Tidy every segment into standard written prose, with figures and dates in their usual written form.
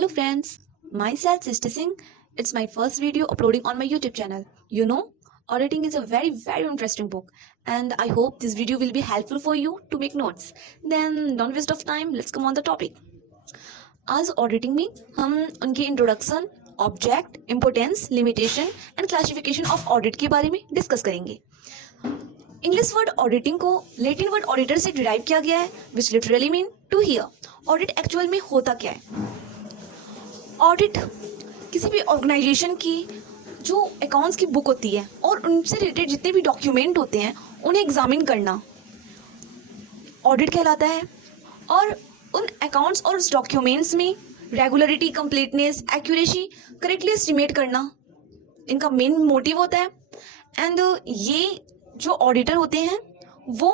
Hello friends, myself Sister Singh. It's my first video uploading on my YouTube channel. You know, auditing is a very interesting book and I hope this video will be helpful for you to make notes. Then don't waste of time, let's come on the topic. आज auditing में हम उनके introduction, object, importance, limitation and classification of audit के बारे में discuss करेंगे. English word auditing को Latin word auditor से डिराइव किया गया है, which literally mean to hear. Audit actual में होता क्या है? ऑडिट किसी भी ऑर्गेनाइजेशन की जो अकाउंट्स की बुक होती है और उनसे रिलेटेड जितने भी डॉक्यूमेंट होते हैं उन्हें एग्जामिन करना ऑडिट कहलाता है. और उन अकाउंट्स और उस डॉक्यूमेंट्स में regularity, completeness, accuracy, correctly estimate करना इनका मेन मोटिव होता है. एंड ये जो ऑडिटर होते हैं वो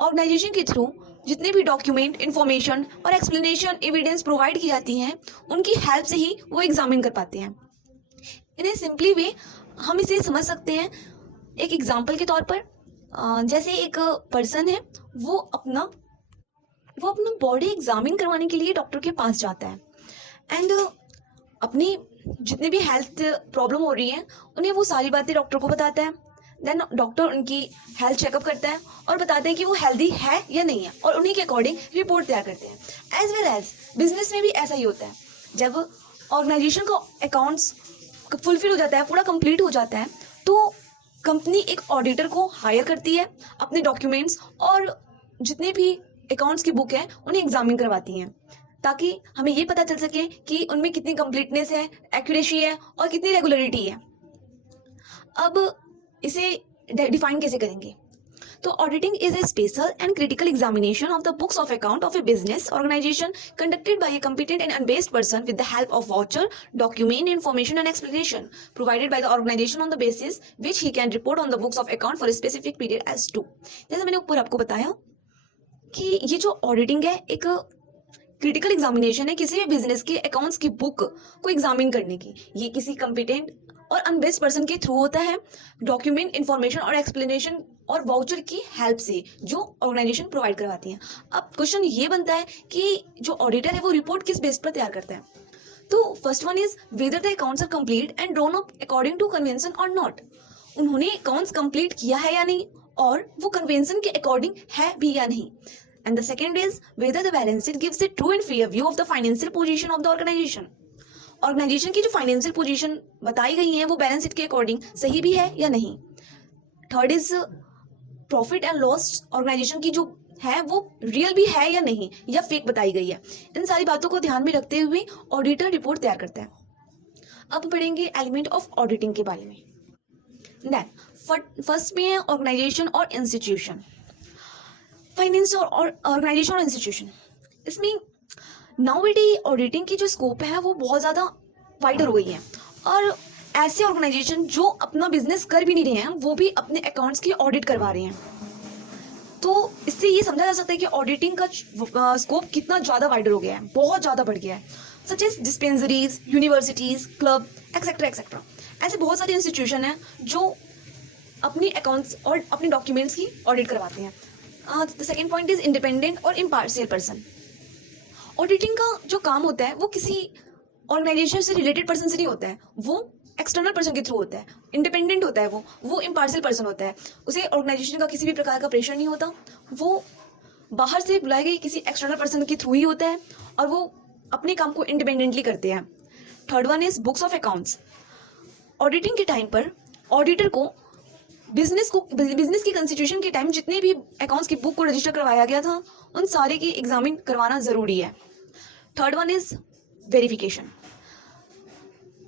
ऑर्गेनाइजेशन के थ्रू जितने भी डॉक्यूमेंट, इंफॉर्मेशन और एक्सप्लेनेशन, एविडेंस प्रोवाइड की जाती हैं उनकी हेल्प से ही वो एग्जामिन कर पाते हैं. इन्हें सिंपली वे हम इसे समझ सकते हैं एक एग्जाम्पल के तौर पर. जैसे एक पर्सन है, वो अपना बॉडी एग्जामिन करवाने के लिए डॉक्टर के पास जाता है एंड अपनी जितनी भी हेल्थ प्रॉब्लम हो रही है उन्हें वो सारी बातें डॉक्टर को बताता है. देन डॉक्टर उनकी हेल्थ चेकअप करता है और बताते हैं कि वो हेल्दी है या नहीं है और उन्हीं के अकॉर्डिंग रिपोर्ट तैयार करते हैं. एज वेल एज बिजनेस में भी ऐसा ही होता है. जब ऑर्गेनाइजेशन का अकाउंट्स फुलफिल हो जाता है, पूरा कंप्लीट हो जाता है, तो कंपनी एक ऑडिटर को हायर करती है, अपने डॉक्यूमेंट्स और जितने भी अकाउंट्स की बुक है उन्हें एग्जामिन करवाती हैं ताकि हमें ये पता चल सके कि उनमें कितनी कंप्लीटनेस है, एक्यूरेसी है और कितनी रेगुलरिटी है. अब इसे डिफाइन कैसे करेंगे? तो auditing is a special and critical examination of the books of account of a business organization conducted by a competent and unbiased person with the help of voucher, document, information and explanation provided by the organization on the basis which he can report on the books of account for a specific period as to. जैसे मैंने ऊपर आपको बताया कि ये जो auditing है एक क्रिटिकल एग्जामिनेशन है किसी भी बिजनेस के अकाउंट्स की बुक को एग्जामिन करने की. ये किसी कंपिटेंट और अनबेस्ड पर्सन के थ्रू होता है, डॉक्यूमेंट, इंफॉर्मेशन और एक्सप्लेनेशन और वाउचर की हेल्प से जो ऑर्गेनाइजेशन प्रोवाइड करवाती है. अब क्वेश्चन ये बनता है कि जो ऑडिटर है वो रिपोर्ट किस बेस पर तैयार करता है. तो first one is whether the accounts are complete and drawn up according to convention और नॉट. उन्होंने अकाउंट्स कंप्लीट किया है या नहीं और वो कन्वेंशन के अकॉर्डिंग है भी या नहीं. And the second is whether the balance sheet gives a true and fair view of the financial position of the organization. Organization की जो फाइनेंशियल पोजीशन बताई गई है वो बैलेंस शीट के अकॉर्डिंग सही भी है या नहीं. Third is profit and loss organization की जो है वो रियल भी है या नहीं या फेक बताई गई है. इन सारी बातों को ध्यान में रखते हुए ऑडिटर रिपोर्ट तैयार करता है. अब पढ़ेंगे एलिमेंट ऑफ ऑडिटिंग के बारे में. देन फर्स्ट में है ऑर्गेनाइजेशन और इंस्टीट्यूशन. फाइनेंस और ऑर्गेनाइजेशन और इंस्टीट्यूशन, इसमें नाउअडे ऑडिटिंग की जो स्कोप है वो बहुत ज़्यादा वाइडर हो गई है और ऐसे ऑर्गेनाइजेशन जो अपना बिजनेस कर भी नहीं रहे हैं वो भी अपने अकाउंट्स की ऑडिट करवा रहे हैं. तो इससे ये समझा जा सकता है कि ऑडिटिंग का स्कोप कितना ज़्यादा वाइडर हो गया है, बहुत ज़्यादा बढ़ गया है. Such as dispensaries, universities, club etcetera etcetera. ऐसे बहुत सारे इंस्टीट्यूशन हैं जो अपनी अकाउंट्स और अपने डॉक्यूमेंट्स की ऑडिट करवाते हैं. The second point is independent और इम्पार्शियल पर्सन. ऑडिटिंग का जो काम होता है वो किसी ऑर्गेनाइजेशन से रिलेटेड पर्सन से नहीं होता है, वो एक्सटर्नल पर्सन के थ्रू होता है. इंडिपेंडेंट होता है, वो इम्पार्शियल पर्सन होता है. उसे ऑर्गेनाइजेशन का किसी भी प्रकार का प्रेशर नहीं होता, वो बाहर से बुलाए गए किसी एक्सटर्नल पर्सन के थ्रू ही होता है और वो अपने काम को इंडिपेंडेंटली करते हैं. Third one is books of accounts. Auditing के टाइम पर ऑडिटर को बिजनेस की कंस्टिट्यूशन के टाइम जितने भी अकाउंट्स की बुक को रजिस्टर करवाया गया था उन सारे की एग्जामिन करवाना जरूरी है. Third one is verification.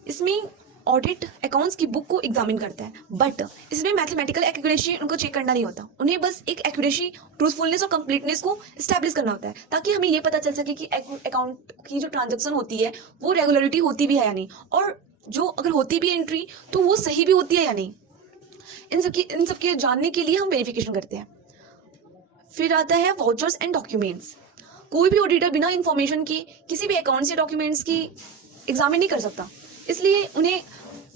इसमें ऑडिट अकाउंट्स की बुक को एग्जामिन करता है बट इसमें मैथमेटिकल एक्यूरेसी उनको चेक करना नहीं होता. उन्हें बस एक एक्यूरेसी, ट्रूथफुलनेस और कंप्लीटनेस को स्टैब्लिश करना होता है ताकि हमें ये पता चल सके कि अकाउंट की जो ट्रांजेक्शन होती है वो रेगुलरिटी होती भी है या नहीं और जो अगर होती भी एंट्री तो वो सही भी होती है या नहीं. इन सबके जानने के लिए हम वेरिफिकेशन करते हैं. फिर आता है वाउचर्स एंड डॉक्यूमेंट्स. कोई भी ऑडिटर बिना इंफॉर्मेशन के किसी भी अकाउंट्स या डॉक्यूमेंट्स की एग्जामिन नहीं कर सकता, इसलिए उन्हें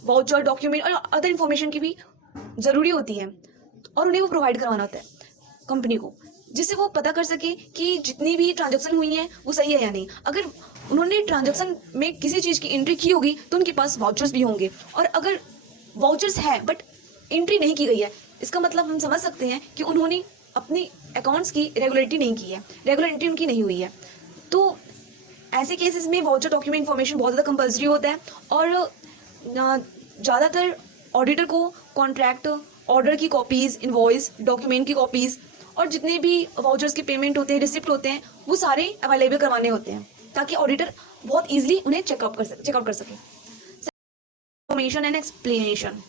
वाउचर, डॉक्यूमेंट और अदर इंफॉर्मेशन की भी ज़रूरी होती है और उन्हें वो प्रोवाइड करवाना होता है कंपनी को, जिससे वो पता कर सके कि जितनी भी ट्रांजैक्शन हुई हैं वो सही है या नहीं. अगर उन्होंने ट्रांजैक्शन में किसी चीज़ की एंट्री की होगी तो उनके पास वाउचर्स भी होंगे, और अगर वाउचर्स है बट एंट्री नहीं की गई है, इसका मतलब हम समझ सकते हैं कि उन्होंने अपनी अकाउंट्स की रेगुलरिटी नहीं की है, रेगुलर एंट्री उनकी नहीं हुई है। तो ऐसे केसेस में वाउचर डॉक्यूमेंट इन्फॉर्मेशन बहुत ज़्यादा कंपल्सरी होता है, और ज़्यादातर ऑडिटर को कॉन्ट्रैक्ट, ऑर्डर की कॉपीज़, इनवॉइस, डॉक्यूमेंट की कॉपीज़ और जितने भी वाउचर्स के पेमेंट होते हैं, रिसिप्ट होते हैं, वो सारे अवेलेबल करवाने होते हैं ताकि ऑडिटर बहुत ईजिली उन्हें चेकआउट कर सके। इन्फॉर्मेशन एंड एक्सप्लेनेशन,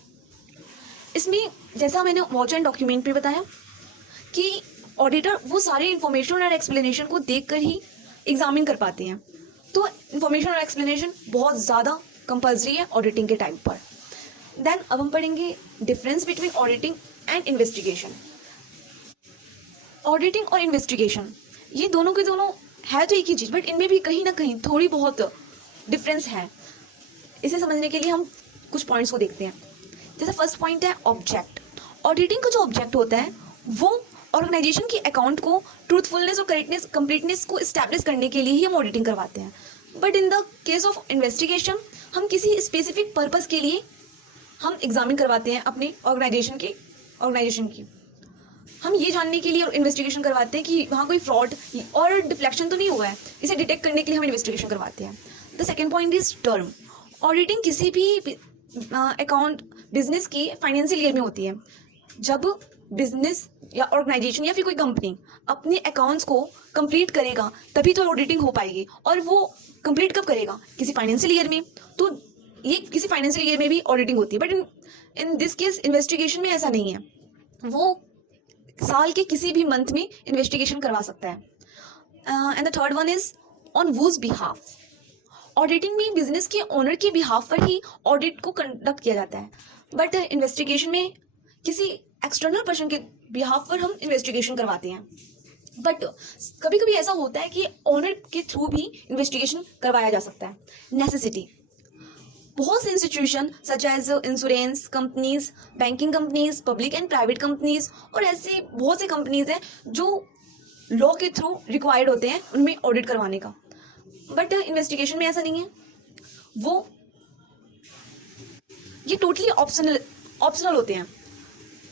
इसमें जैसा मैंने वाउचर एंड डॉक्यूमेंट में बताया कि ऑडिटर वो सारे इन्फॉर्मेशन और एक्सप्लेनेशन को देखकर ही एग्जामिन कर पाते हैं। तो इन्फॉर्मेशन और एक्सप्लेनेशन बहुत ज़्यादा कंपल्सरी है ऑडिटिंग के टाइम पर। देन अब हम पढ़ेंगे difference between auditing and investigation. Auditing और इन्वेस्टिगेशन ये दोनों के दोनों है तो एक ही चीज़, बट इनमें भी कहीं ना कहीं थोड़ी बहुत डिफरेंस है। इसे समझने के लिए हम कुछ पॉइंट्स को देखते हैं। जैसे फर्स्ट पॉइंट है ऑब्जेक्ट। ऑडिटिंग का जो ऑब्जेक्ट होता है वो ऑर्गेनाइजेशन की अकाउंट को ट्रूथफुलनेस और करेक्टनेस, कंप्लीटनेस को इस्टेब्लिश करने के लिए ही हम ऑडिटिंग करवाते हैं। But in the case of investigation हम किसी स्पेसिफिक पर्पस के लिए हम एग्जामिन करवाते हैं अपनी ऑर्गेनाइजेशन की। हम ये जानने के लिए इन्वेस्टिगेशन करवाते हैं कि वहाँ कोई फ्रॉड और डिफ्लेक्शन तो नहीं हुआ है, इसे डिटेक्ट करने के लिए हम इन्वेस्टिगेशन करवाते हैं। The second point is term. Auditing किसी भी अकाउंट बिजनेस की फाइनेंशियल ईयर में होती है। जब बिजनेस या ऑर्गेनाइजेशन या फिर कोई कंपनी अपने अकाउंट्स को कंप्लीट करेगा तभी तो ऑडिटिंग हो पाएगी, और वो कंप्लीट कब करेगा? किसी फाइनेंशियल ईयर में। तो ये किसी फाइनेंशियल ईयर में भी ऑडिटिंग होती है, but in this case investigation में ऐसा नहीं है। वो साल के किसी भी मंथ में इन्वेस्टिगेशन करवा सकता है। And the third one is on whose behalf. Auditing में बिजनेस के ओनर के बिहाफ पर ही ऑडिट को कंडक्ट किया जाता है, बट इन्वेस्टिगेशन में किसी एक्सटर्नल पर्सन के बिहाफ पर हम इन्वेस्टिगेशन करवाते हैं। बट कभी कभी ऐसा होता है कि ओनर के थ्रू भी इन्वेस्टिगेशन करवाया जा सकता है। नेसेसिटी, बहुत से institution such as insurance companies, banking companies, public and private companies और ऐसे बहुत से कंपनीज हैं जो लॉ के थ्रू रिक्वायर्ड होते हैं उनमें ऑडिट करवाने का। बट इन्वेस्टिगेशन में ऐसा नहीं है, वो ये टोटली ऑप्शनल होते हैं।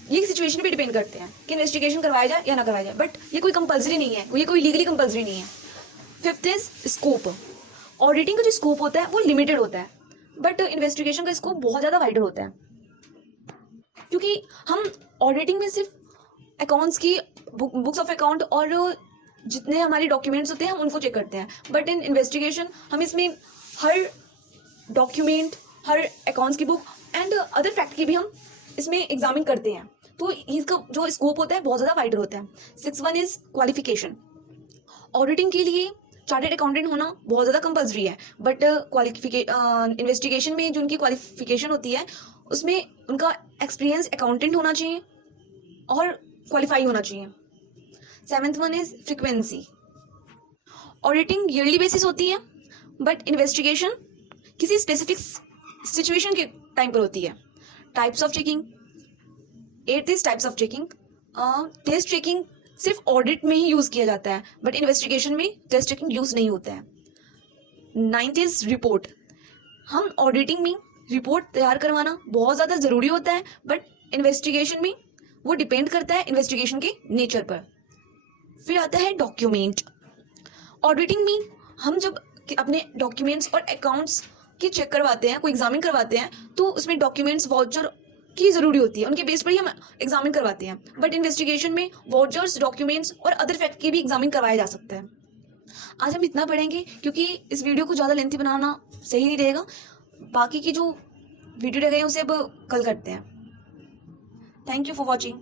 ये सिचुएशन पे डिपेंड करते हैं कि इन्वेस्टिगेशन करवाया जाए या ना करवाया जाए, बट ये कोई कंपलसरी नहीं है, ये कोई लीगली कंपलसरी नहीं है। Fifth is scope. ऑडिटिंग का जो स्कोप होता है वो लिमिटेड होता है, बट इन्वेस्टिगेशन का स्कोप बहुत ज़्यादा वाइडर होता है, क्योंकि हम ऑडिटिंग में सिर्फ अकाउंट्स की बुक्स ऑफ अकाउंट और जितने हमारे डॉक्यूमेंट्स होते हैं हम उनको चेक करते हैं। बट इन इन्वेस्टिगेशन हम इसमें हर डॉक्यूमेंट, हर अकाउंट्स की बुक एंड अदर फैक्ट की भी हम इसमें एग्जामिन करते हैं। तो इसका जो स्कोप होता है बहुत ज़्यादा वाइडर होता है। Six one is qualification. Auditing के लिए चार्टर्ड अकाउंटेंट होना बहुत ज़्यादा कंपल्सरी है, बट इन्वेस्टिगेशन में जो उनकी क्वालिफिकेशन होती है उसमें उनका एक्सपीरियंस अकाउंटेंट होना चाहिए और क्वालिफाई होना चाहिए। Seventh one is frequency. Auditing yearly basis होती है, बट इन्वेस्टिगेशन किसी स्पेसिफिक सिचुएशन के टाइम पर होती है। Types of checking, eight is types of checking. Test checking सिर्फ ऑडिट में ही यूज किया जाता है, बट इन्वेस्टिगेशन में टेस्ट चेकिंग यूज नहीं होता है। Ninth is report. हम ऑडिटिंग में रिपोर्ट तैयार करवाना बहुत ज़्यादा ज़रूरी होता है, बट इन्वेस्टिगेशन में वो डिपेंड करता है इन्वेस्टिगेशन के नेचर पर। फिर आता है डॉक्यूमेंट। ऑडिटिंग में हम जब अपने डॉक्यूमेंट्स और अकाउंट्स की चेक करवाते हैं, कोई एग्जामिन करवाते हैं, तो उसमें डॉक्यूमेंट्स, वाउचर की ज़रूरी होती है, उनके बेस पर ही हम एग्जामिन करवाते हैं। बट इन्वेस्टिगेशन में वाउचर्स, डॉक्यूमेंट्स और अदर फैक्ट की भी एग्जामिन करवाया जा सकता है। आज हम इतना पढ़ेंगे क्योंकि इस वीडियो को ज़्यादा लेंथी बनाना सही नहीं रहेगा। बाकी की जो वीडियो रह गए उसे अब कल करते हैं। Thank you for watching.